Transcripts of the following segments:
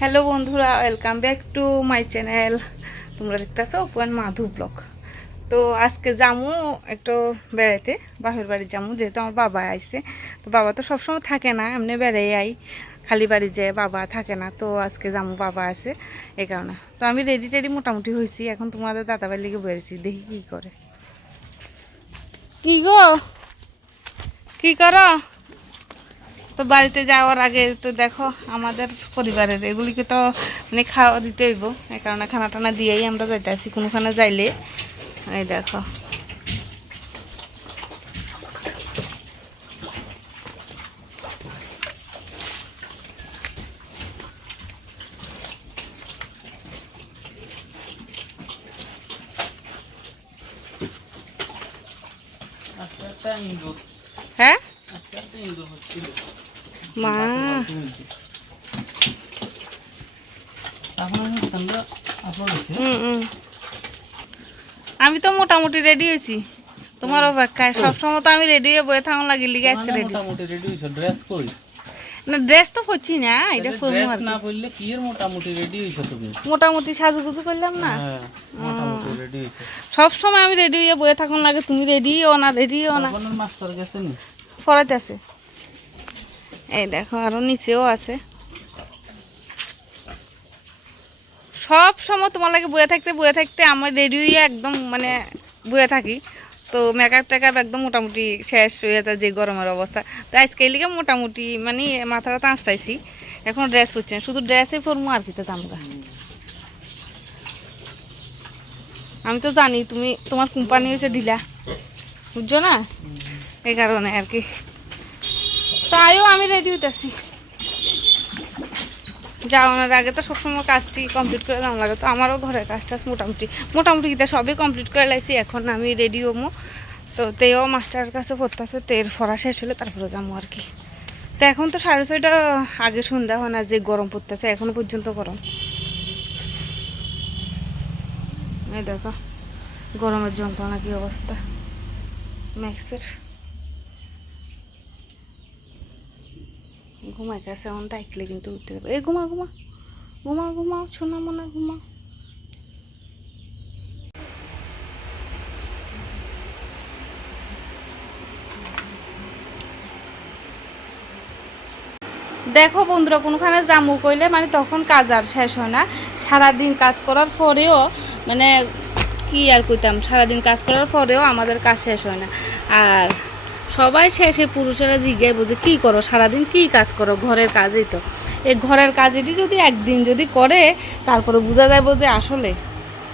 Hello বন্ধুরা welcome back to my channel তোমরা দেখতেছো ওপেন মাধু ব্লগ তো আজকে যামু একটু বেড়াইতে বাপের বাড়ি যামু যেহেতু আমার বাবা আইছে। তো বাবা তো সবসময় থাকে না এমনি বেড়াই আই। খালি বাড়ি যায় বাবা থাকে না তো আজকে যামু বাবা আছে এই কারণে। তো আমি রেডি টেডি মোটামুটি হয়েছি এখন তোমাদের দাদাবাড়ি লিগে বেরিয়েছি দেখি কী করে। কি গো? কি করো? তো বাড়িতে যাওয়ার আগে তো দেখো আমাদের পরিবারের এগুলিকে তো মানে খাওয়া দিতে হইব। এই কারণে খানা টানা দিয়েই আমরা যাইতে আসি কোনোখানে যাইলে। এই দেখো। হ্যাঁ? মা। আমি তো মোটামুটি রেডি হয়েছি। তোমার অপেক্ষায়। সবসময় তো আমি রেডি হয়ে বয়ে থাকুন লাগি লিগে আজকে রেডি মোটামুটি রেডি ড্রেস কই? না ড্রেস তো পরছি না এটা আর না পরলে কি এর মোটামুটি রেডি তুমি? মোটামুটি সাজুগুজু করলাম না? হ্যাঁ মোটামুটি রেডি হয়েছে। সব সময় আমি রেডি হয়ে বয়ে থাকুন লাগে তুমি রেডি ও না রেডি ও না। মাস্টার গেছে নি? আছে এই দেখো, আরও নিচেও আছে। সব সময় তোমার লাগে বয়ে থাকতে বয়ে থাকতে আমার রেডিওই একদম মানে বয়ে থাকি। তো মেকআপ টেকআপ একদম মোটামুটি শেষ হয়ে যায় যে গরমের অবস্থা। তো আজকে লিগে মোটামুটি মানে মাথাটা তাঁচটাইছি এখন ড্রেস পরছি না, শুধু ড্রেসে পরবো আর কি তো জামগা আমি তো জানি তুমি, তোমার কোম্পানি হয়েছে ঢিলা। বুঝছ না? এই কারণে আর কি। তাইও আমি রেডি হইতেছি। যাওয়ানোর আগে তো সবসময় কাজটি কমপ্লিট করে যাওয়া লাগে, তো আমারও ঘরের কাজ টাজ মোটামুটি। মোটামুটি কিন্তু সবই কমপ্লিট করে লাইছি, এখন আমি রেডি হব। তো তেও মাস্টারের কাছে পড়তেছে, তের ফরা শেষ হলে তারপরে যাব আর কি। তো এখন তো সাড়ে ছয়টা আগে সন্ধ্যা হয় না, যে গরম পড়তেছে, এখনও পর্যন্ত গরম। এই দেখো, গরমের যন্ত্রণা কি অবস্থা। ম্যাক্সের। ঘুমাই গেছে এখন ডাকলে কিন্তু উঠতে যাবে এই ঘুমা ঘুমা ঘুমা ঘুমাও শোনা, মনে, ঘুমা। দেখো বন্ধুরা, কোনোখানে জামু কইলে মানে তখন কাজ আর শেষ হয় না। সারাদিন কাজ করার পরেও মানে কি আর কইতাম, সারাদিন কাজ করার পরেও আমাদের কাজ শেষ হয় না। আর সবাই শেষে পুরুষেরা জিজ্ঞাসা বোঝে, কী করো? সারাদিন কী কাজ করো? ঘরের কাজেই তো। এই ঘরের কাজেটি যদি একদিন যদি করে, তারপরে বোঝা যাবে যে আসলে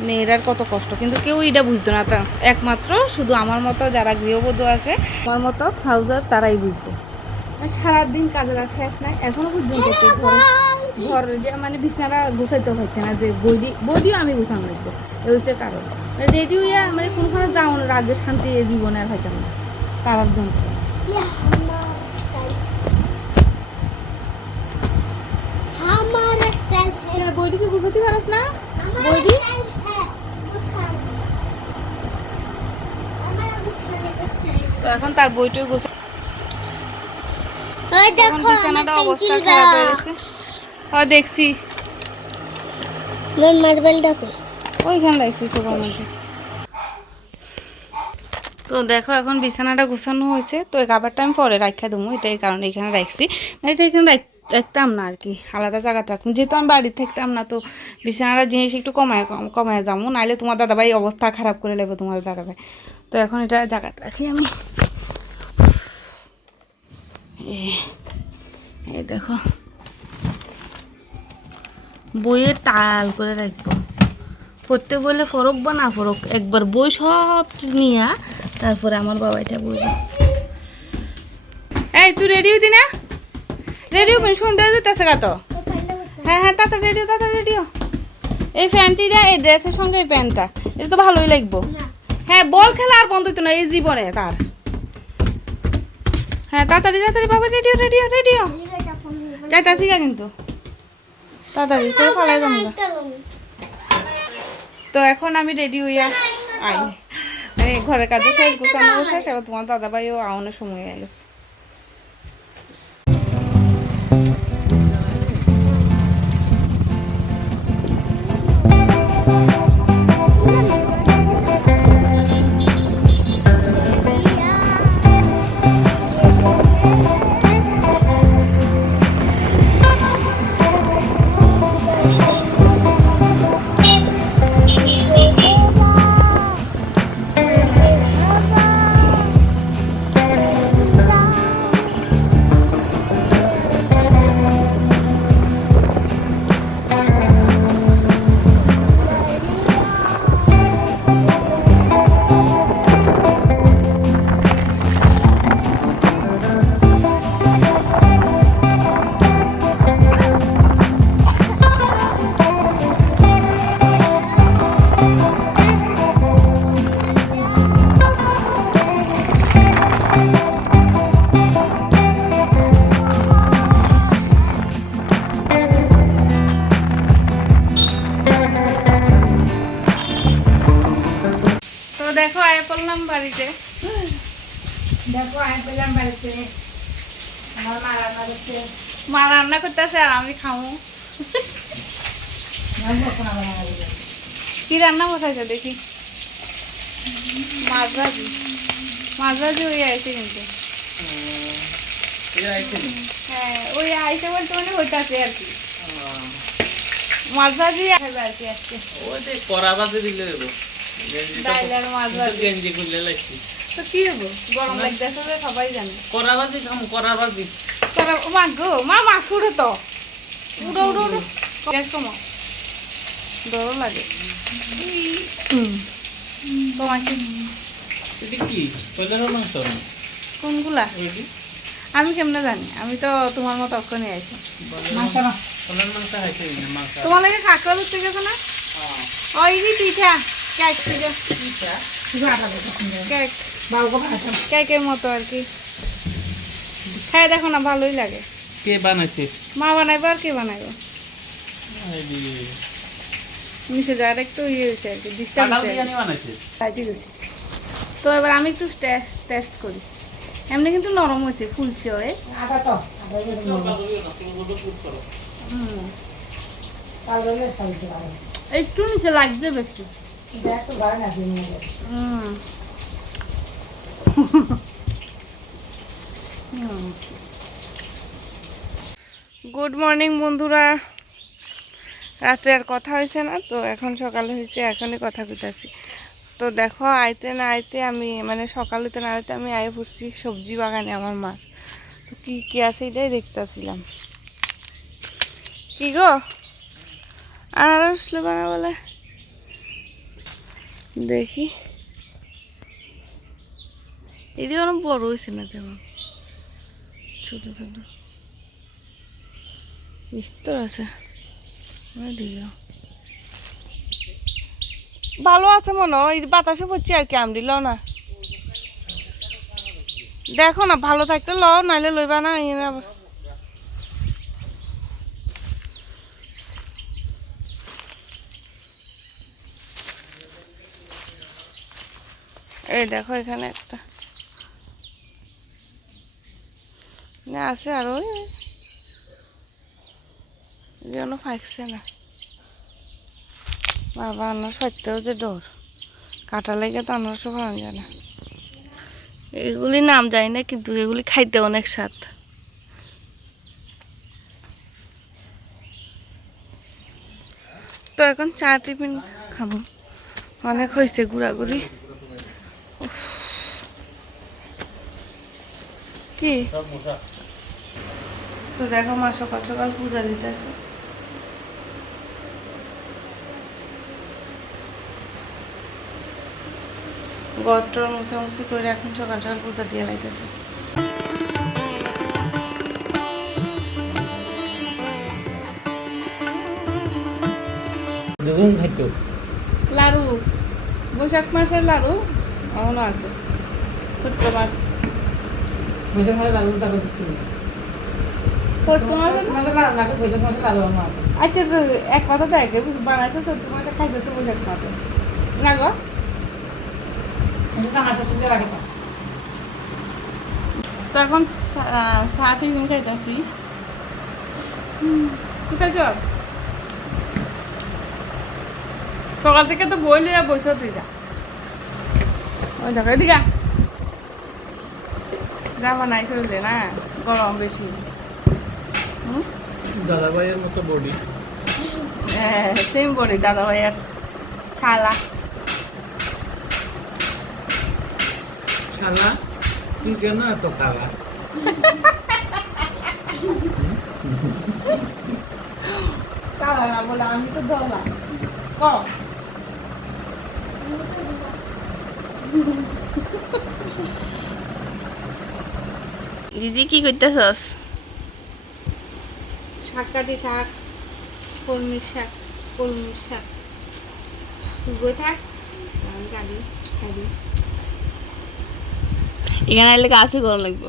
মেয়েরার কত কষ্ট। কিন্তু কেউ এটা বুঝতো না। তা একমাত্র শুধু আমার মতো যারা গৃহবধূ আছে, আমার মতো হাউজার তারাই বুঝতো। সারাদিন কাজের আর শেষ নাই, এখনও পর্যন্ত ঘরে, ঘর মানে বিছনাটা গোছাইতে হচ্ছে না, যে বডি, বডিও আমি গোছানো লাগবো। এই হচ্ছে কারণ। রেডি হইয়া মানে কোনোখানে যাওয়ানোর আগে শান্তি এই জীবনে আর না। তারার যন্ত্র বইটি কি পারস না? তো এখন তার বইটি গুছা বিছানাটা অবস্থা খারাপ হয়ে গেছে। দেখছি। মার্বেলটা ওইখানে রাখছি সুপার মার্কেট তো দেখো এখন বিছানাটা গোছানো হয়েছে, তো এই খাবারটা আমি পরে রাখা দেবো এটা এই কারণে এখানে রাখছি। মানে এটা এখানে রাখ- রাখতাম না আর কি, আলাদা জায়গাতে রাখতাম যেহেতু আমি বাড়ি থাকতাম না, তো বিছানাটা জিনিস একটু কমায় কমায় যাব, নাহলে তোমার দাদাভাই অবস্থা খারাপ করে নেব তোমার দাদাভাই। তো এখন এটা জায়গাতে রাখি আমি। এই দেখো। বইয়ে টাল করে রাখব। পড়তে বলে ফরক বা না ফরক? একবার বই সব নিয়ে তারপরে আমার বাবা এটা বলবে। এই, তুই রেডি হইতি না? রেডি হবি? সন্ধ্যা যেতেছে গা তো। হ্যাঁ হ্যাঁ তাড়াতাড়ি রেডি তাড়াতাড়ি রেডি এই প্যান্টিটা, এই ড্রেসের সঙ্গে এই প্যান্টটা, এটা তো ভালোই লাগবো। হ্যাঁ বল খেলা আর বন্ধ হইতো না এই জীবনে তার হ্যাঁ তাড়াতাড়ি তাড়াতাড়ি, বাবা রেডিও রেডিও রেডিও যাইতাছি গা কিন্তু। তাড়াতাড়ি, তোর ফালাই যাব। তো এখন আমি রেডি হইয়া আই ঘরের কাজে শেষ গোছানো শেষ এবার তোমার দাদা ভাইও আওনের সময় হয়ে গেছে। দেখো আয় পড়লাম বাড়িতে। দেখো পেলাম বাড়িতে। আমার মা রান্না করছে। মা রান্না করতেছে আর আমি খামু। কি রান্না বসাইছে দেখি? মাছ ভাজি। মাছ ভাজি ওই আইছে কিন্তু। এটা আইছে নি? হ্যাঁ ওই আইছে বলতে মানে হইতাছে আর কি। মাছ ভাজি আর কি আজকে। ওই যে কড়া ভাজি দিলে দেবো। মাছ গেঞ্জি লাগছি। তো কি হব গরম লাগতেছে যে সবাই জানে। কড়া ভাজি খাম কড়া ভাজি। তারা মা গো মা মাছ উড়ে তো। উড়ো উড়ো উড়ো। গ্যাস কমা। ডরও লাগে। তোমাকে। এটা কি? কয়লার মাংস কোনগুলা? আমি কেমনে জানি? আমি তো তোমার মতো অক্ষণে মাংস তোমার লাগে কাঁকড়া ধরতে গেছে না? ওই যে পিঠা। কেকের মতো আর কি। খাই দেখো না ভালোই লাগে। কে বানাইছে? মা বানাইবো আর কে বানাইবো? নিচে যার একটু ইয়ে হয়েছে আর কি ডিস্টার্ব হয়েছে তো এবার আমি একটু টেস্ট করি। এমনি কিন্তু নরম হয়েছে ফুলছে পারো। একটু নিচে লাগবে একটু। গুড মর্নিং বন্ধুরা। রাত্রে আর কথা হয়েছে না, তো এখন সকালে হয়েছে, এখনই কথা কইতাছি। তো দেখো, আইতে না আইতে আমি মানে সকালেতে না আইতে আমি আয়ে পড়ছি সবজি বাগানে আমার মা। তো কী কী আছে এটাই দেখতেছিলাম। কি গো? আনারস বানা বলে। দেখি। এদিকে অনেক বড় হয়েছে না তেমন ছোট ছোট। বিস্তর আছে। ভালো আছে মনে হয় বাতাসে পড়ছে আর কি, আমডি লও না। দেখো না, ভালো থাকতে লও, নাইলে লইবা না ইয়ে না আবার। এই দেখো এখানে একটা। না, আছে আর, ওই যেন ফাঁকছে না। বাবা আনারস সত্যিও যে ডোর। কাটা লেগে তো আনারসও ভালো যায় না। এগুলি নাম যায় না, কিন্তু এগুলি খাইতে অনেক স্বাদ। তো এখন চা টিফিন খাব। অনেক হয়েছে ঘোরাঘুরি। কি? তো দেখো মা সকাল সকাল পূজা দিতে আছে গটর মুছামুছি করে এখন সকাল সকাল পূজা দিয়ে লাইতেছে। লাড়ু বৈশাখ মাসের লাড়ু এমনও আছে। চৈত্র মাস। বৈশাখ মাসে লালু টাকা দিতে হবে। চৈত্র মাসে চৈত্র মাসে লালু বৈশাখ মাসে লালু বানানো আছে। আচ্ছা তো এক কথা একে বানাইছে চৈত্র মাসে খাইছে তো বৈশাখ মাসে না গো। তো এখন চা- টিফিন খাইতেছি। তুই খাইছ সকাল থেকে তো বই লিয়া বসে যা ওই দেখো আয়। জামা নাই শরীরে না? গরম বেশি। হুম? দাদাভাইয়ের মতো বডি সেম বডি দাদা ভাইয়ার শালা। শালা তুই কেন এত খালা কালা না বলে আমি তো দলা। ক? দিদি কি করতেছস? শাক কাটি শাক কলমির শাক কলমির শাক। তুই থাক আমি কাটি খাবি এখানে এলে কাছে করা লাগবে।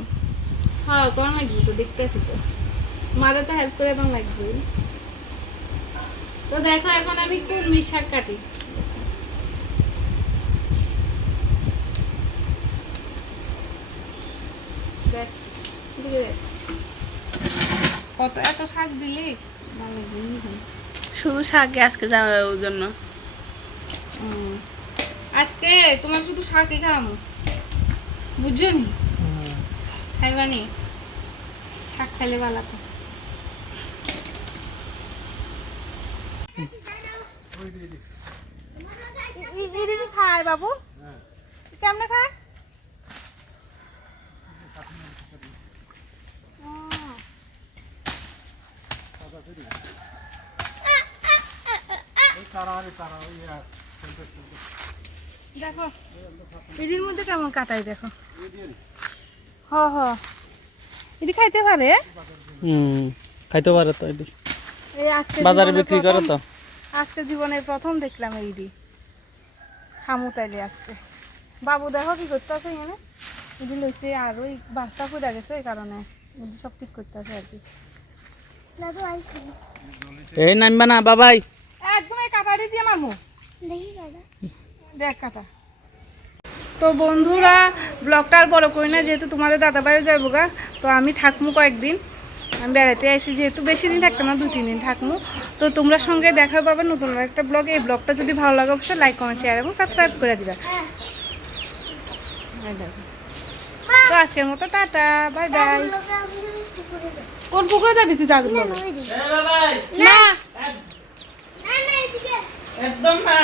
হ্যাঁ করা লাগবে তো দেখতেছি তো। মারে তো হেল্প করে দেওয়া লাগবে তো দেখো এখন আমি কলমির শাক কাটি দেখ এদিকে দেখ। কত এত শাক দিলি। শুধু শাকে আজকে যাবে ওর জন্য। হুম। আজকে তোমার শুধু শাকই খাওয়াবো। বুঝছ নি? খাইবানি শাক খাইলে ভালো তো। খায় বাবু। কেমনে খায় ও। দেখো এদির মধ্যে কেমন কাটাই দেখো। হ হ। এদি খাইতে পারে? হুম খাইতে পারে তো এটি বাজারে বিক্রি করে তো। আজকে জীবনের প্রথম দেখলাম এইডি খামু তাইলে আজকে। বাবু দেখো কি করতে আছে এখানে লইছে আর ওই বাসটা ফুটা গেছে এই কারণে। সব ঠিক করতে আছে আর কি। এই নামবা না বাবাই। একদম এই কাটারি দিয়ে মারমু দেখি দাদা। দেখ কাটা। তো বন্ধুরা ব্লগটা আর বড় করি না যেহেতু তোমাদের দাদাভাইও যাব গা তো আমি থাকব কয়েকদিন। আমি বেড়াতে আসি যেহেতু বেশি দিন থাকতাম না দু তিন দিন থাকব তো তোমরা সঙ্গে দেখা পাবে নতুন একটা ব্লগে। এই ব্লগটা যদি ভালো লাগে অবশ্যই লাইক কমেন্ট শেয়ার এবং সাবস্ক্রাইব করে দিবা। তো আজকের মতো টাটা বাই বাই। কোন পুকুরে যাবি তুই দাদুর না। একদম না।